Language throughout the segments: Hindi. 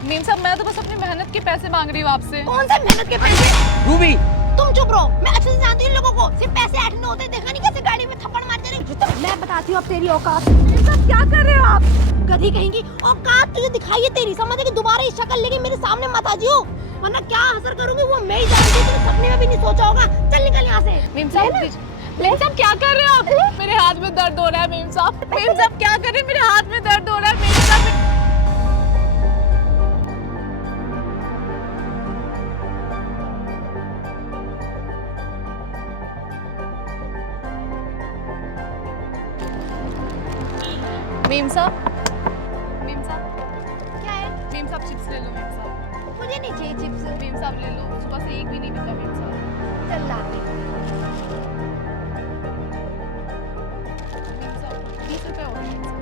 मीम साहब मैं तो बस अपनी मेहनत के पैसे मांग रही हूँ आपसे। कौन से मेहनत के पैसे? रूबी तुम चुप रहो, मैं अच्छे से जानती हूँ इन लोगों को। सिर्फ पैसे ऐड नहीं होते, देखा नहीं कैसे गाड़ी में थप्पड़ मारते रहे। मैं बताती हूँ अब तेरी औकात। मीम साहब क्या कर रहे हो आप? गधी कहेंगी, औकात तुझे दिखाई है तेरी, समझ है कि दोबारा ये शक्ल लेके मेरे सामने मत आ जियो, वरना क्या असर करूंगी वो मैं ही जानती हूँ। तूने सपने में भी नहीं सोचा होगा। चल निकल यहाँ से। मीम साहब क्या कर रहे हो आप? मेरे हाथ में दर्द हो रहा है मीम साहब। मीम साहब क्या कर रहे हैं? मेरे हाथ में दर्द हो रहा है मीम साहब। मीम साहब क्या है? मीम साहब चिप्स ले लो मीम साहब। मुझे नहीं चाहिए चिप्स। मीम साहब ले लो, सुबह से एक भी नहीं बिका मीम साहब। चल लाते। मीम साहब 20 रुपए हो गए मीम साहब।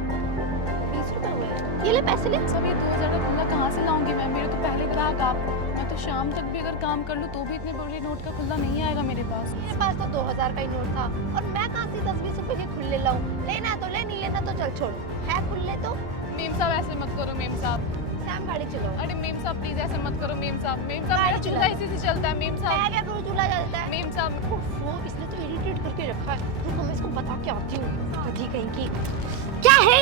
20 रुपए हुए, ये ले पैसे ले। सब ये 2000 का खुला कहाँ से लाऊंगी मैं? मेरे तो पहले ग्राहक आप। मैं तो शाम तक भी अगर काम कर लूँ तो भी इतने बड़े नोट का खुला नहीं आएगा मेरे पास। मेरे पास तो 2000 का ही नोट था और मैं कहाँ से 10-20 रुपए के खुले लाऊं। लेना तो ले, नहीं लेना तो चल छोड़। है खुले तो मीम साहब ऐसे मत करो मीम साहब। सैम गाड़ी चलाओ। अरे मीम साहब प्लीज ऐसे मत करो मीम साहब। मीम साहब गाड़ी मेरा चूल्हा चलाओ। इसी से चलता है मीम साहब। मैं क्या करूँ, चूल्हा जलता है। मीम साहब वो इसने तो इरिटेट करके रखा है। रुको मैं इसको बता के आती हूँ। कभी कहीं की क्या है?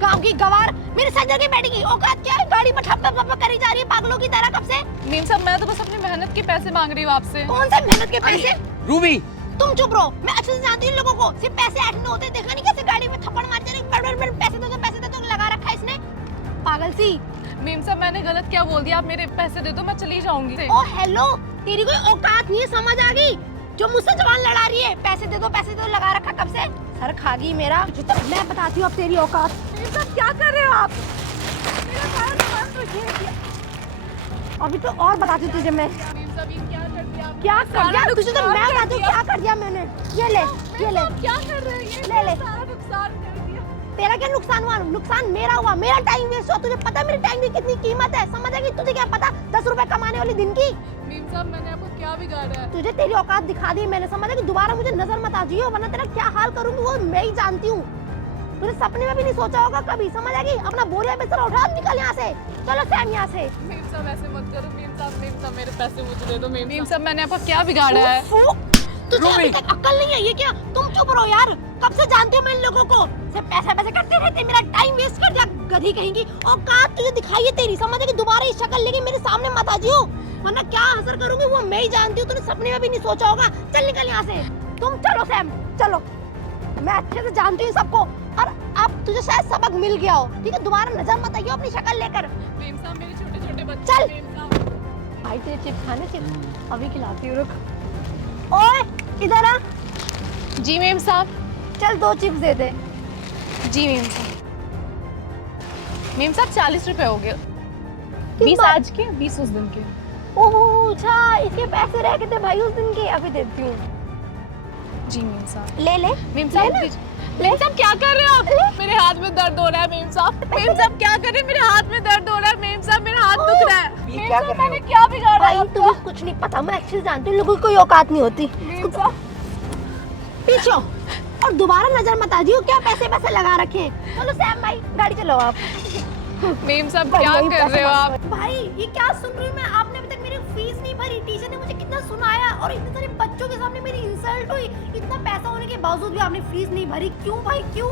गांव की गवार मेरे साथ जाके बैठेगी। औकात क्या है? गाड़ी में ठप ठप करी जा रही है पागलों की तरह। कब से? मीम साहब मैं तो बस अपनी मेहनत के पैसे मांग रही हूँ आपसे। कौन से मेहनत के पैसे? रूबी तुम चुप रहो, मैं अच्छे से जानती हूँ इन लोगों को। सिर्फ पैसे ऐड नहीं होते, देखा नहीं कैसे गाड़ी में थप्पड़ मारते रहे। पैसे दे दो लगा रखा है इसने, पागल सी। मीम साहब मैंने गलत क्या बोल दिया? आप मेरे पैसे दे दो, मैं चली जाऊंगी। ओ हेलो, तेरी कोई औकात नहीं है, समझ आ गई? जो मुझसे जवान लड़ा रही है, पैसे दे दो लगा रखा कब से। सर खागी मेरा। मैं बताती हूँ अब तेरी औकात। मीम साहब क्या कर रहे हो आप? मेरा सारा सामान तो ये किया। अभी तो और बताती हूँ तुझे मैं। मीम साहब ये क्या कर दिया आपने? क्या कर दिया तुझे तो मैं बताती हूँ क्या कर दिया मैंने। ये ले ये ले। आप क्या कर रहे हैं? ये ले ले। सारा नुकसान कर दिया। तेरा क्या नुकसान हुआ? नुकसान मेरा हुआ, मेरा टाइम वेस्ट हुआ। तुझे पता है मेरे टाइम की कितनी कीमत है, समझ आएगी? तुझे क्या पता 10 रुपए कमाने वाली दिन की? मीम साहब मैंने आपको क्या बिगाड़ा है? तुझे तेरी औकात दिखा दी मैंने, समझ है कि दोबारा मुझे नजर मत आ जाइयो, वरना तेरा क्या हाल करूंगी वो मैं ही जानती हूँ। तूने सपने में भी नहीं सोचा होगा कभी, समझ आएगी? अपना बोरिया बिस्तर उठा, निकल यहाँ से। चलो सैम यहाँ से। मीम साहब ऐसे मत करो मीम साहब मेरे पैसे मुझे दे दो मीम साहब मैंने आपको क्या बिगाड़ा है? तुझे अभी तक अक्ल नहीं है ये क्या? तुम चुप रहो यार, कब से जानती हूँ मैं इन लोगों को। सिर्फ पैसे करते रहते, मेरा टाइम वेस्ट कर दिया। गधी कहेंगी, औकात तुझे दिखाई है तेरी, समझ है कि दोबारा ये शक्ल लेके मेरे सामने मत आ जियो, वरना क्या असर करूंगी वो मैं ही जानती हूँ। तूने सपने में भी नहीं सोचा होगा। चल निकल यहाँ से। तुम चलो सैम चलो, मैं अच्छे से जानती हूँ सबको। और अब तुझे शायद सबक मिल गया हो, ठीक है? दोबारा नजर मत आइयो अपनी शक्ल लेकर। मीम साहब मेरे छोटे छोटे बच्चे चल। मीम साहब। भाई तेरे चिप्स खाने, चिप्स अभी खिलाती हूँ, रुक। ओए इधर आ। जी मीम साहब। चल 2 चिप्स दे दे। जी मीम साहब। मीम साहब 40 रुपए हो गए। 20 बात? आज के 20 उस दिन के। ओह अच्छा, इसके पैसे रह गए थे भाई उस दिन के, अभी देती हूँ। जी मीम साहब। ले ले मीम ले साहब ना। मीम साहब क्या कर रहे हो आप? मेरे हाथ में दर्द हो रहा है मीम साहब। मीम साहब क्या कर रहे हैं? मेरे हाथ में दर्द हो रहा है मीम साहब, मेरा हाथ दुख रहा है। ये मीम क्या साहब कर रहे हो? मैंने क्या बिगाड़ा भाई है तुम्हें आपका? कुछ नहीं पता, मैं अच्छे से जानती हूँ, लोगों की कोई औकात नहीं होती। मीम साहब पीछे हो, और दोबारा नजर मत आ जियो। क्या पैसे लगा रखे हैं? चलो सैम भाई गाड़ी चलाओ आप। मीम साहब भाई, क्या यही कर पैसे रहे हो मांग आप? भाई ये क्या सुन रही हूँ मैं? आपने अभी तक मेरी फीस नहीं भरी, टीचर ने मुझे कितना सुनाया और इतने सारे बच्चों के सामने मेरी इंसल्ट हुई। इतना पैसा होने के बावजूद भी आपने फीस नहीं भरी, क्यों भाई क्यों?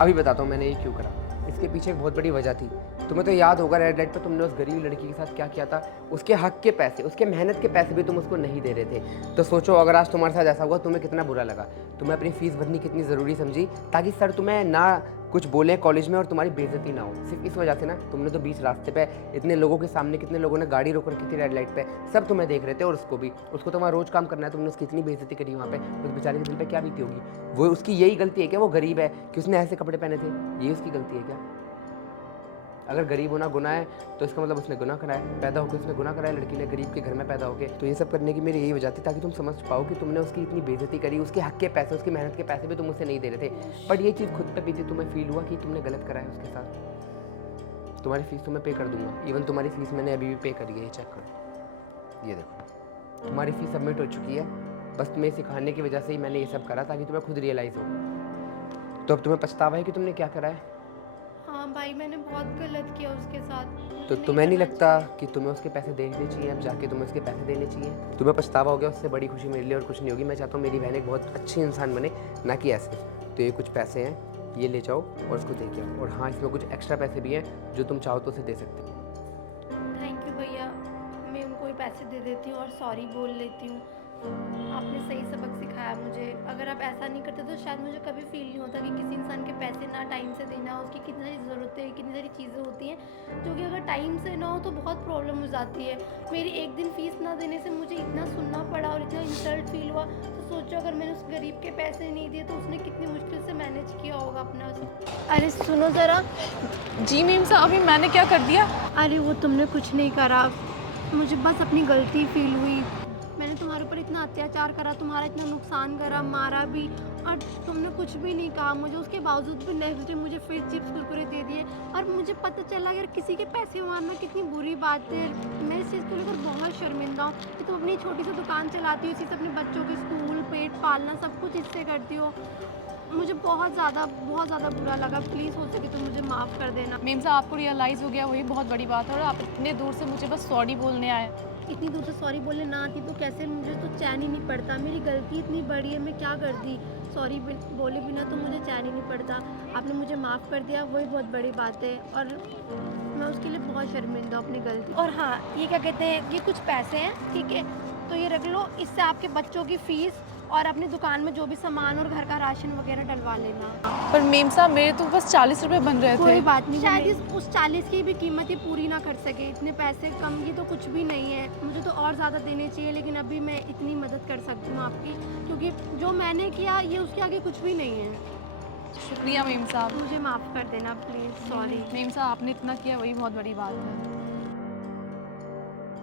अभी बताता हूँ मैंने ये क्यों करा। इसके पीछे एक बहुत बड़ी वजह थी। तुम्हें तो याद होगा रेड लाइट पर तुमने उस गरीब लड़की के साथ क्या किया था। उसके हक के पैसे, उसके मेहनत के पैसे भी तुम उसको नहीं दे रहे थे। तो सोचो अगर आज तुम्हारे साथ ऐसा हुआ तुम्हें कितना बुरा लगा। तुम्हें अपनी फीस भरनी कितनी ज़रूरी समझी ताकि सर तुम्हें ना कुछ बोले कॉलेज में और तुम्हारी बेइज्जती ना हो। सिर्फ इस वजह से ना तुमने तो बीच रास्ते पे इतने लोगों के सामने, कितने लोगों ने गाड़ी रोक रखी थी रेड लाइट पे, सब तुम्हें देख रहे थे। और उसको तो वहाँ रोज़ काम करना है, तुमने उसकी इतनी बेइज्जती करी वहाँ पे। उस बेचारे के दिल पे क्या बीती होगी? वो उसकी यही गलती है कि वो गरीब है कि उसने ऐसे कपड़े पहने थे? ये उसकी गलती है क्या? अगर गरीब होना गुनाह है तो इसका मतलब उसने गुनाह करा है, पैदा होकर उसने गुनाह करा है लड़की ने, गरीब के घर में पैदा होकर। तो ये सब करने की मेरी यही वजह थी ताकि तुम समझ पाओ कि तुमने उसकी इतनी बेइज्जती करी, उसके हक के पैसे, उसकी मेहनत के पैसे भी तुम उससे नहीं दे रहे थे। बट ये चीज़ खुद पे बीती, तुम्हें फील हुआ कि तुमने गलत करा है उसके साथ। तुम्हारी फीस तो मैं पे कर दूंगा, इवन तुम्हारी फीस मैंने अभी भी पे करी है, ये चेक करो, ये देखो तुम्हारी फीस सबमिट हो चुकी है। बस तुम्हें सिखाने की वजह से ही मैंने ये सब करा ताकि तुम्हें खुद रियलाइज़ हो। तो अब तुम्हें पछतावा है कि तुमने क्या करा है? हाँ हाँ भाई, मैंने बहुत गलत किया उसके साथ। तो तुम्हें नहीं लगता कि तुम्हें उसके पैसे देने चाहिए? अब जाके तुम्हें उसके पैसे देने चाहिए। तुम्हें पछतावा हो गया, उससे बड़ी खुशी मेरे लिए और कुछ नहीं होगी। मैं चाहता हूँ मेरी बहन एक बहुत अच्छी इंसान बने, ना कि ऐसे। तो ये कुछ पैसे हैं, ये ले जाओ और उसको दे के आओ। और हाँ, इसमें कुछ एक्स्ट्रा पैसे भी हैं जो तुम चाहो तो उसे दे सकते हो। थैंक यू भैया, मैं उनको ही पैसे दे देती हूँ और सॉरी बोल लेती हूँ। आपने सही सबक सिखाया मुझे। अगर आप ऐसा नहीं करते तो शायद मुझे कभी फील नहीं होता कि किसी इंसान के पैसे ना टाइम से देना, उसकी कितनी सारी ज़रूरतें, कितनी सारी चीज़ें होती हैं जो कि अगर टाइम से ना हो तो बहुत प्रॉब्लम हो जाती है। मेरी एक दिन फीस ना देने से मुझे इतना सुनना पड़ा और इतना इंसल्ट फील हुआ। तो सोचो अगर मैंने उस गरीब के पैसे नहीं दिए तो उसने कितनी मुश्किल से मैनेज किया होगा अपना। अरे सुनो ज़रा। जी मेम साहब, अभी मैंने क्या कर दिया? अरे वो तुमने कुछ नहीं करा, मुझे बस अपनी गलती फील हुई। मैंने तुम्हारे ऊपर इतना अत्याचार करा, तुम्हारा इतना नुकसान करा, मारा भी, और तुमने कुछ भी नहीं कहा मुझे। उसके बावजूद भी नेक्स्ट डे मुझे फिर चिप्स कुरकुरे दे दिए और मुझे पता चला यार किसी के पैसे मारना कितनी बुरी बात है। मैं इस चीज़ को लेकर बहुत शर्मिंदा हूँ कि तुम अपनी छोटी सी दुकान चलाती हो, इसी से अपने बच्चों के स्कूल, पेट पालना सब कुछ इससे करती हो। मुझे बहुत ज़्यादा बुरा लगा। प्लीज़ हो सके तो मुझे माफ़ कर देना। मेम साहब, आपको रियलाइज़ हो गया, वही बहुत बड़ी बात है। और आप इतने दूर से मुझे बस सॉरी बोलने आए। इतनी दूर से सॉरी बोलने ना आती तो कैसे, मुझे तो चैन ही नहीं पड़ता। मेरी गलती इतनी बड़ी है, मैं क्या करती। सॉरी बोले बिना तो मुझे चैन ही नहीं पड़ता। आपने मुझे माफ़ कर दिया, वही बहुत बड़ी बात है और मैं उसके लिए बहुत शर्मिंदा हूँ अपनी गलती। और हाँ, ये क्या कहते हैं, ये कुछ पैसे हैं, ठीक है, तो ये रख लो। इससे आपके बच्चों की फ़ीस और अपनी दुकान में जो भी सामान और घर का राशन वगैरह डलवा लेना। पर मेम साहब, मेरे तो बस 40 रुपए बन रहे कोई थे। बात नहीं, शायद उस 40 की भी कीमत ही पूरी ना कर सके। इतने पैसे कम की तो कुछ भी नहीं है, मुझे तो और ज़्यादा देने चाहिए। लेकिन अभी मैं इतनी मदद कर सकती हूँ आपकी, क्योंकि जो मैंने किया ये उसके आगे कुछ भी नहीं है। शुक्रिया मेम साहब। मुझे माफ़ कर देना प्लीज़, सॉरी। मेम साहब, आपने इतना किया वही बहुत बड़ी बात है।